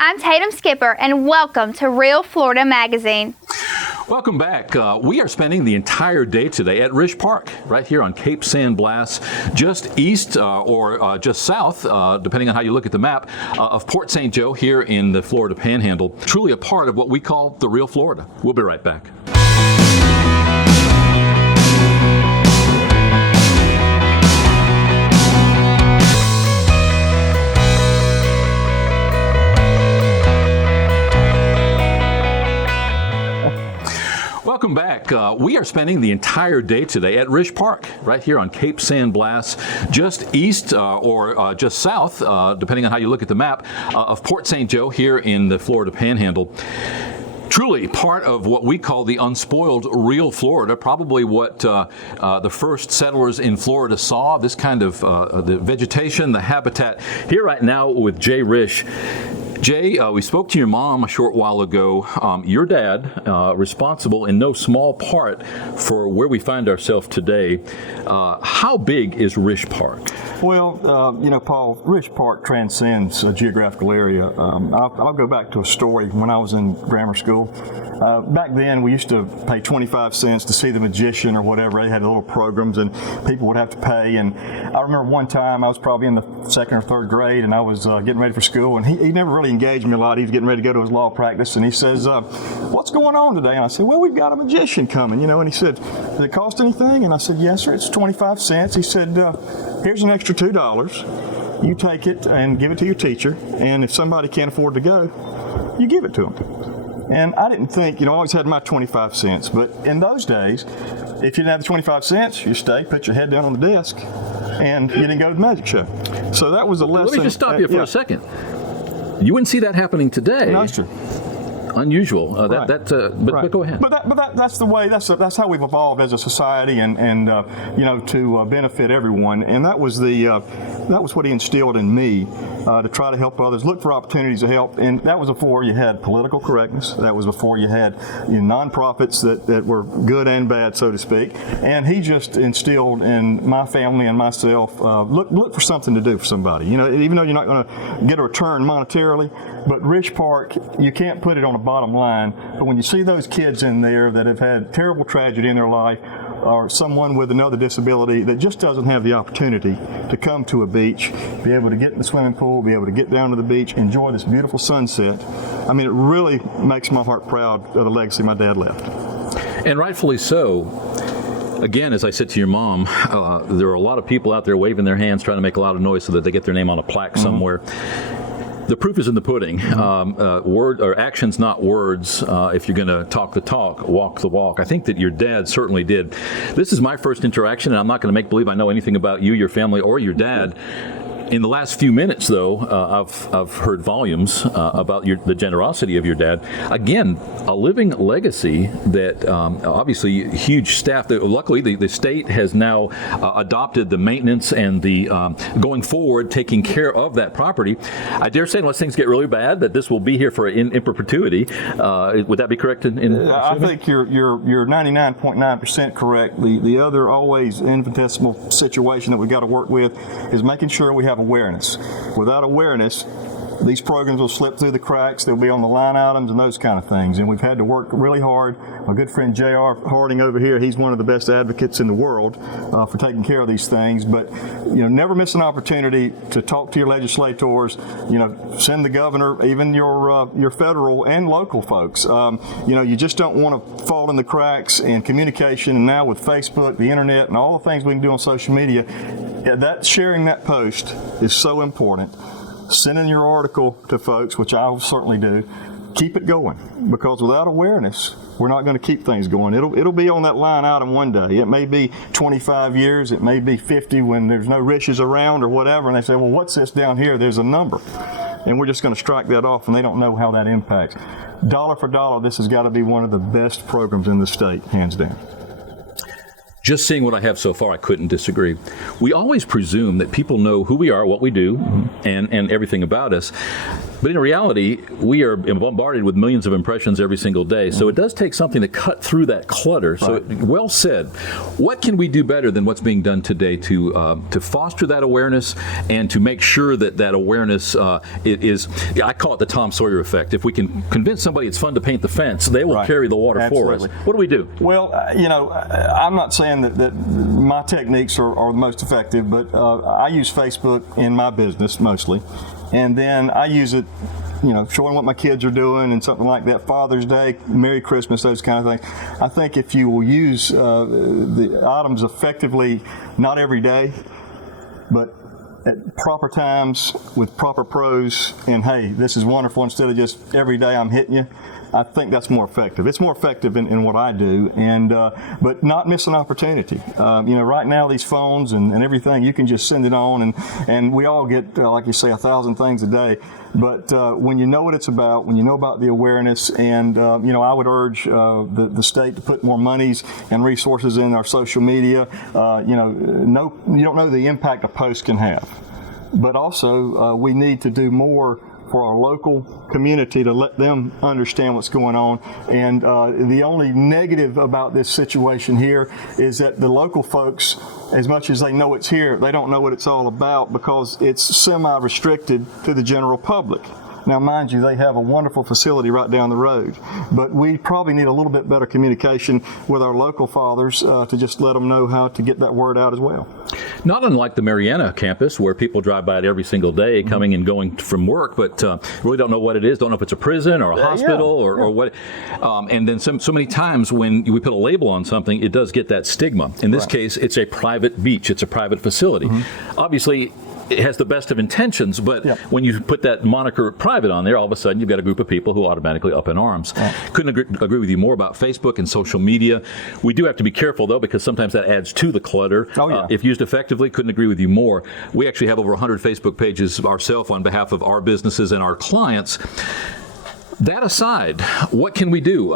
I'm Tatum Skipper, and welcome to Real Florida Magazine. Welcome back. We are spending the entire day today at Rish Park, right here on Cape San Blas, just east or just south, depending on how you look at the map, of Port St. Joe here in the Florida Panhandle. Truly a part of what we call the real Florida. We'll be right back. Welcome back. We are spending the entire day today at Rish Park, right here on Cape San Blas, just east or just south, depending on how you look at the map, of Port St. Joe here in the Florida Panhandle. Truly part of what we call the unspoiled real Florida, probably what the first settlers in Florida saw, this kind of the vegetation, the habitat. Here right now with Jay Rish. Jay, we spoke to your mom a short while ago. Your dad, responsible in no small part for where we find ourselves today. How big is Rish Park? Well, Paul, Rish Park transcends a geographical area. I'll go back to a story when I was in grammar school. Back then, we used to pay 25 cents to see the magician or whatever. They had little programs, and people would have to pay. And I remember one time, I was probably in the second or third grade, and I was getting ready for school, and he never really engaged me a lot. He was getting ready to go to his law practice, and he says, what's going on today? And I said, well, we've got a magician coming, and he said, does it cost anything? And I said, yes, sir, it's 25 cents. He said, here's an extra $2. You take it and give it to your teacher, and if somebody can't afford to go, you give it to them. And I didn't think, I always had my 25 cents, but in those days, if you didn't have the 25 cents, you stay, put your head down on the desk, and you didn't go to the magic show. So that was a lesson. Let me just stop you for a second. You wouldn't see that happening today. No, that's true. Unusual. Right. But go ahead. But that's the way. That's how we've evolved as a society, and to benefit everyone. And that was what he instilled in me, to try to help others, look for opportunities to help. And that was before you had political correctness. That was before you had nonprofits that were good and bad, so to speak. And he just instilled in my family and myself, look for something to do for somebody. Even though you're not going to get a return monetarily, but Rish Park, you can't put it on a bottom line. But when you see those kids in there that have had terrible tragedy in their life, or someone with another disability that just doesn't have the opportunity to come to a beach, be able to get in the swimming pool, be able to get down to the beach, enjoy this beautiful sunset, I mean, it really makes my heart proud of the legacy my dad left. And rightfully so. Again, as I said to your mom, there are a lot of people out there waving their hands, trying to make a lot of noise so that they get their name on a plaque somewhere. The proof is in the pudding. Word or actions, not words. If you're going to talk the talk, walk the walk. I think that your dad certainly did. This is my first interaction, and I'm not going to make believe I know anything about you, your family, or your dad. In the last few minutes, though, I've heard volumes about the generosity of your dad. Again, a living legacy that obviously huge staff. Luckily, the state has now adopted the maintenance and the going forward, taking care of that property. I dare say, unless things get really bad, that this will be here for in perpetuity. Would that be correct? I think you're 99.9% correct. The other always infinitesimal situation that we've got to work with is making sure we have awareness. Without awareness, these programs will slip through the cracks. They'll be on the line items and those kind of things. And we've had to work really hard. My good friend J.R. Harding over here, he's one of the best advocates in the world for taking care of these things. But never miss an opportunity to talk to your legislators. Send the governor, even your federal and local folks. You just don't want to fall in the cracks in communication. And now with Facebook, the internet, and all the things we can do on social media, sharing that post is so important. Sending your article to folks, which I will certainly do, keep it going, because without awareness, we're not going to keep things going. It'll be on that line item one day. It may be 25 years, it may be 50 when there's no Rishes around or whatever, and they say, well, what's this down here? There's a number. And we're just going to strike that off, and they don't know how that impacts. Dollar for dollar, this has got to be one of the best programs in the state, hands down. just seeing what I have so far, I couldn't disagree. We always presume that people know who we are, what we do, and everything about us. But in reality, we are bombarded with millions of impressions every single day. So it does take something to cut through that clutter. So well said. What can we do better than what's being done today to foster that awareness and to make sure that that awareness is, I call it the Tom Sawyer effect. If we can convince somebody it's fun to paint the fence, they will carry the water for us. What do we do? Well, I'm not saying that my techniques are the most effective, but I use Facebook in my business mostly. And then I use it, showing what my kids are doing and something like that. Father's Day, Merry Christmas, those kind of things. I think if you will use the items effectively, not every day, but at proper times with proper pros, and hey, this is wonderful, instead of just every day I'm hitting you, I think that's more effective. It's more effective in what I do, and but not miss an opportunity. Right now these phones and everything, you can just send it on, and we all get, like you say, 1,000 things a day. But when you know what it's about, when you know about the awareness, and I would urge the state to put more monies and resources in our social media. You don't know the impact a post can have, but also we need to do more for our local community to let them understand what's going on. And the only negative about this situation here is that the local folks, as much as they know it's here, they don't know what it's all about because it's semi-restricted to the general public. Now, mind you, they have a wonderful facility right down the road, but we probably need a little bit better communication with our local fathers to just let them know how to get that word out as well. Not unlike the Marietta campus, where people drive by it every single day, coming and going from work, but really don't know what it is, don't know if it's a prison or a hospital or what. And then so many times when we put a label on something, it does get that stigma. In this case, it's a private beach, it's a private facility. Obviously, it has the best of intentions, but when you put that moniker private on there, all of a sudden you've got a group of people who are automatically up in arms. Couldn't agree with you more about Facebook and social media. We do have to be careful, though, because sometimes that adds to the clutter. If used effectively, couldn't agree with you more. We actually have over 100 Facebook pages ourselves on behalf of our businesses and our clients. That aside, what can we do?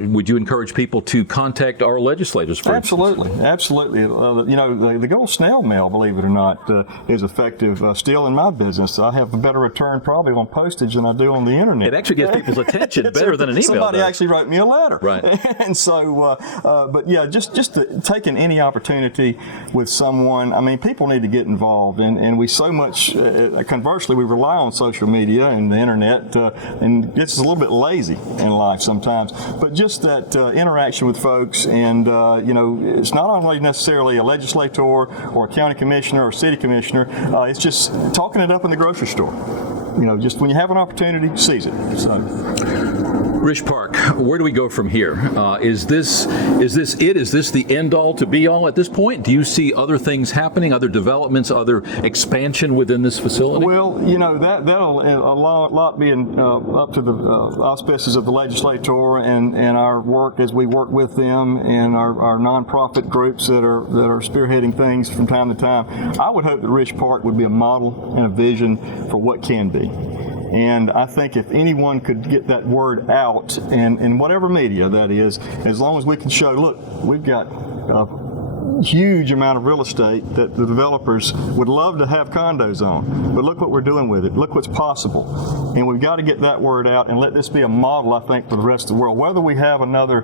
Would you encourage people to contact our legislators, for Absolutely. The gold snail mail, believe it or not, is effective still in my business. I have a better return probably on postage than I do on the internet. It actually gets people's attention better than an email. Somebody actually wrote me a letter. Right. And so, just taking any opportunity with someone. I mean, people need to get involved, and we so much, conversely, we rely on social media and the internet, and it's a little bit lazy in life sometimes, but just that interaction with folks, and it's not only necessarily a legislator or a county commissioner or city commissioner, it's just talking it up in the grocery store. Just when you have an opportunity, seize it. So. Rish Park, where do we go from here? Is this it? Is this the end all to be all at this point? Do you see other things happening, other developments, other expansion within this facility? Well, that'll a lot be up to the auspices of the legislator and our work as we work with them and our nonprofit groups that are spearheading things from time to time. I would hope that Rish Park would be a model and a vision for what can be. And I think if anyone could get that word out, and in whatever media that is, as long as we can show, look, we've got a huge amount of real estate that the developers would love to have condos on, but look what we're doing with it. Look what's possible. And we've got to get that word out and let this be a model, I think, for the rest of the world. Whether we have another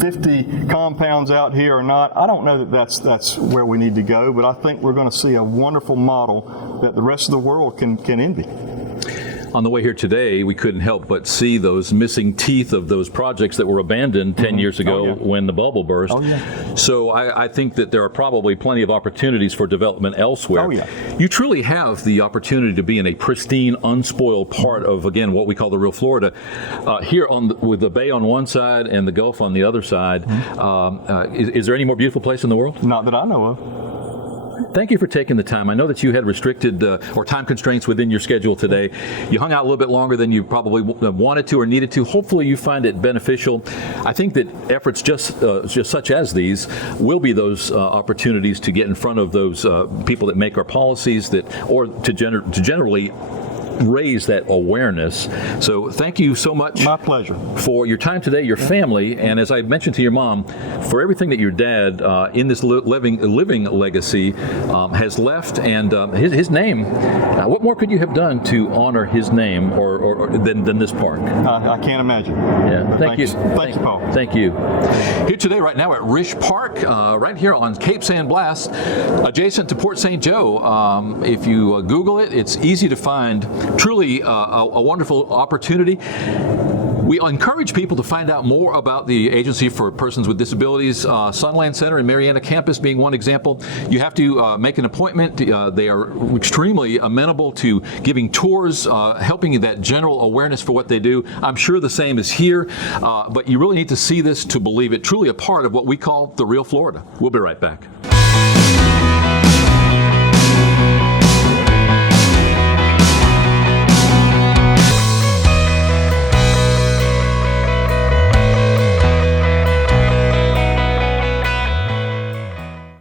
50 compounds out here or not, I don't know that that's where we need to go, but I think we're going to see a wonderful model that the rest of the world can envy. On the way here today, we couldn't help but see those missing teeth of those projects that were abandoned 10 years ago when the bubble burst. So I think that there are probably plenty of opportunities for development elsewhere. You truly have the opportunity to be in a pristine, unspoiled part of, again, what we call the real Florida. Here with the bay on one side and the Gulf on the other side, is there any more beautiful place in the world? Not that I know of. Thank you for taking the time. I know that you had restricted or time constraints within your schedule today. You hung out a little bit longer than you probably wanted to or needed to. Hopefully you find it beneficial. I think that efforts just such as these will be those opportunities to get in front of those people that make our policies, or to generally raise that awareness. So thank you so much. My pleasure. For your time today, your family, and as I mentioned to your mom, for everything that your dad in this living legacy has left, and his name. What more could you have done to honor his name or than this park? I can't imagine. Yeah. Thank you. Thank you, Paul. Thank you. Here today, right now at Rish Park, right here on Cape San Blas, adjacent to Port St. Joe. If you Google it, it's easy to find. Truly a wonderful opportunity. We encourage people to find out more about the Agency for Persons with Disabilities, Sunland Center in Marietta campus being one example. You have to make an appointment. They are extremely amenable to giving tours, helping you that general awareness for what they do. I'm sure the same is here, but you really need to see this to believe it. Truly a part of what we call the real Florida. We'll be right back.